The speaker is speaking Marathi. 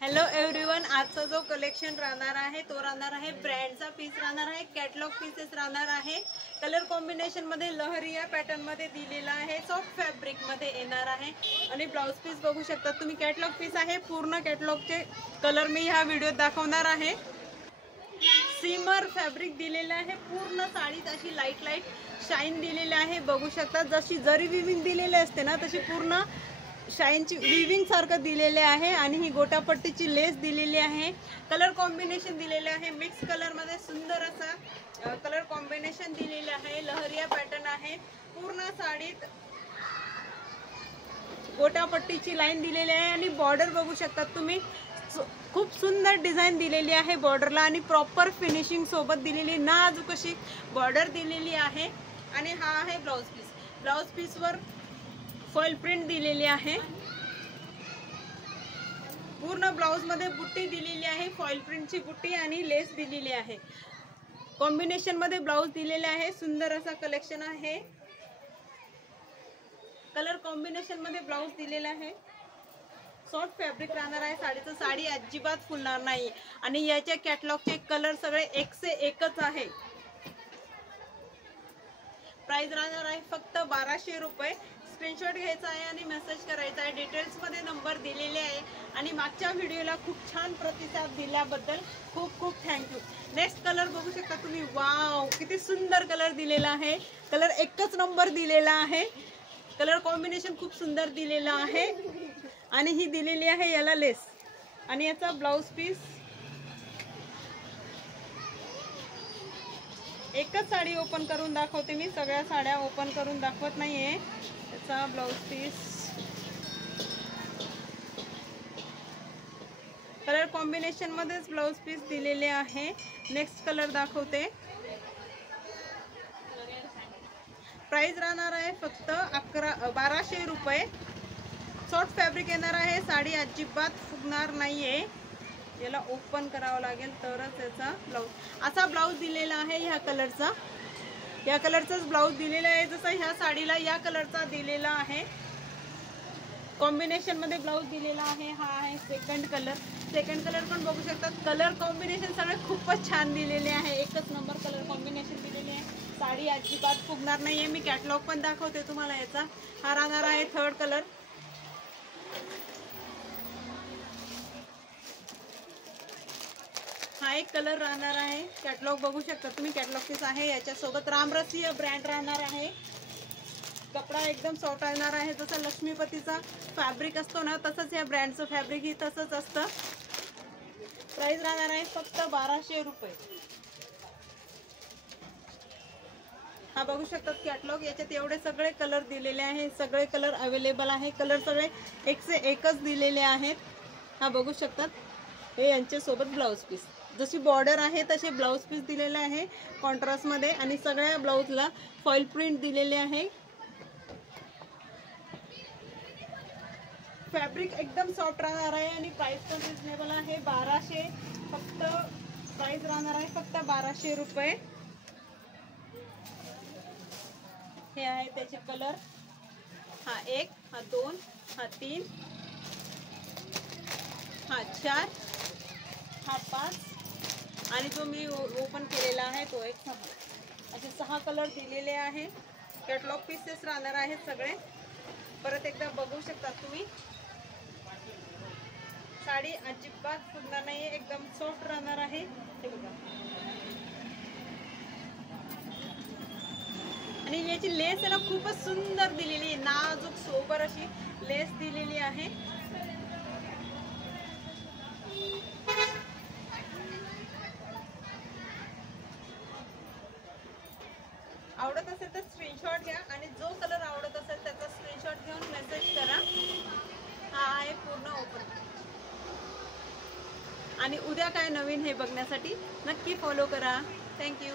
हॅलो एव्हरीवन, आजचा जो कलेक्शन राहणार आहे तो राहणार आहे ब्रँडचा पीस राहणार आहे, कॅटलॉग पीसेस राहणार आहे। कलर कॉम्बिनेशन मध्ये लहरिया पॅटर्न मध्ये दिलेला आहे, सॉफ्ट फॅब्रिक मध्ये येणार आहे आणि ब्लाउज पीस बघू शकता तुम्ही। कॅटलॉग पीस आहे, पूर्ण कॅटलॉगचे कलर मी ह्या व्हिडिओत दाखवणार आहे। सिमर फॅब्रिक दिलेला आहे, पूर्ण साडीत अशी लाईट लाईट शाईन दिलेली आहे, बघू शकता। जशी जरी विविंग दिलेली असते ना तशी पूर्ण शाईनची विविंग सारखं दिलेले आहे आणि ही गोटापट्टीची लेस दिलेली आहे। कलर कॉम्बिनेशन दिलेले आहे, मिक्स कलर मध्ये सुंदर असा कलर कॉम्बिनेशन दिलेले आहे। लहरिया पॅटर्न आहे, पूर्ण साडीत गोटापट्टीची लाईन दिलेली आहे आणि बॉर्डर बघू शकता तुम्ही, खूप सुंदर डिझाइन दिलेली आहे बॉर्डरला आणि प्रॉपर फिनिशिंग सोबत दिलेली नाजूक अशी बॉर्डर दिलेली आहे। आणि हा आहे ब्लाउज पीस। ब्लाउज पीस वर फॉइल प्रिंट दिलेली आहे, पूर्ण ब्लाउज मध्ये बुट्टी दिलेली आहे, फॉइल प्रिंटची बुट्टी आणि लेस दिलेली आहे। कॉम्बिनेशन मध्ये ब्लाउज दिलेले आहे, सुंदर असा कलेक्शन आहे। कलर कॉम्बिनेशन मध्ये ब्लाउज दिलेला आहे, सॉफ्ट फॅब्रिक राहणार आहे साडीचं, साडी अजिबात फुलणार नाही आणि याच्या कॅटलॉगचे कलर सगळे एक से एकच आहे। प्राइस राहणार आहे फक्त 1200 रुपये। स्क्रीनशॉट घ्यायचा आहे आणि मेसेज करायचा आहे, डिटेल्स मध्ये नंबर दिलेले आहे आणि मागच्या व्हिडिओला खूप छान प्रतिसाद दिल्याबद्दल खूप खूप थँक्यू। नेक्स्ट कलर बघू शकता तुम्ही, वाव किती सुंदर कलर दिलेला आहे, कलर एकच नंबर दिलेला आहे। कलर कॉम्बिनेशन खूप सुंदर दिलेला आहे आणि ही दिलेली आहे याला लेस आणि याचा ब्लाउज पीस। एकच साडी ओपन करून दाखवते मी, सगळ्या साड्या ओपन करून दाखवत नाहीये। याचा ब्लाउज पीस कलर कॉम्बिनेशन मध्येच ब्लाउज पीस दिलेले आहे। नेक्स्ट कलर दाखवते। प्राइस राहणार आहे फक्त 1200 रुपये। सॉफ्ट फॅब्रिक येणार आहे, साडी अजिबात फुगणार नाहीये। याला ओपन करावं लागेल तरच याचा ब्लाउज असा ब्लाउज दिलेला आहे। ह्या कलरचा, या कलरचाच ब्लाउज दिलेला आहे, जसं ह्या साडीला या कलरचा दिलेला आहे। कॉम्बिनेशन मध्ये ब्लाउज दिलेला आहे, हा आहे सेकंड कलर। सेकंड कलर पण बघू शकतात, कलर कॉम्बिनेशन सगळे खूपच छान दिलेले आहे, एकच नंबर कलर कॉम्बिनेशन दिलेली आहे। साडी अजिबात फुगणार नाहीये। मी कॅटलॉग पण दाखवते तुम्हाला याचा। हा राहणार आहे थर्ड कलर। हा एक कलर राहणार आहे, कॅटलॉग बघू शकता तुम्ही, कॅटलॉग पीस आहे। याच्यासोबत रामरसी ब्रँड राहणार आहे, कपडा एकदम सॉफ्ट राहणार आहे। जसं लक्ष्मीपतीचा फॅब्रिक असतो ना तसंच या ब्रँडचं फॅब्रिक ही तसंच असतं। प्राइस राहणार आहे फक्त 1200 रुपये। हा बघू शकतात कॅटलॉग, याच्यात एवढे सगळे कलर दिलेले आहे, सगळे कलर अवेलेबल आहे। कलर सगळे एक से एकच दिलेले आहेत। हा बघू शकतात, हे यांच्या सोबत ब्लाउज पीस, जशी बॉर्डर आहे तसे ब्लाउज पीस दिलेले आहे कॉन्ट्रास्ट मध्ये आणि सगळ्या ब्लाउजला फॉइल प्रिंट दिलेले आहे। फॅब्रिक एकदम सॉफ्ट राहणार आहे आणि प्राइस पण रिजनेबल आहे, 1200 फक्त। प्राइस राहणार आहे फक्त 1200 रुपये। हे आहे त्याचे कलर, हा 1, हा 2, हा 3, हा 4, हा 5 आणि जो मी ओपन केलेला आहे तो एक 6। असे 6 कलर दिलेले आहे। कॅटलॉग पीसेस राहणार आहेत सगळे। परत एकदा बघू शकता तुम्ही, साडी अजिबात फुगणार नाही, एकदम सॉफ्ट राहणार आहे। हे बघा, आणि याची लेस आहे ना खूपच सुंदर दिलेली आहे, नाजूक सोबर अशी लेस दिलेली आहे। आवडत असेल तर स्क्रीनशॉट घ्या आणि जो कलर आवडत असेल त्याचा स्क्रीनशॉट घेऊन मेसेज करा। हा आहे पूर्ण ओपन आणि उद्या काय नवीन हे बघण्यासाठी नक्की फॉलो करा। थँक्यू।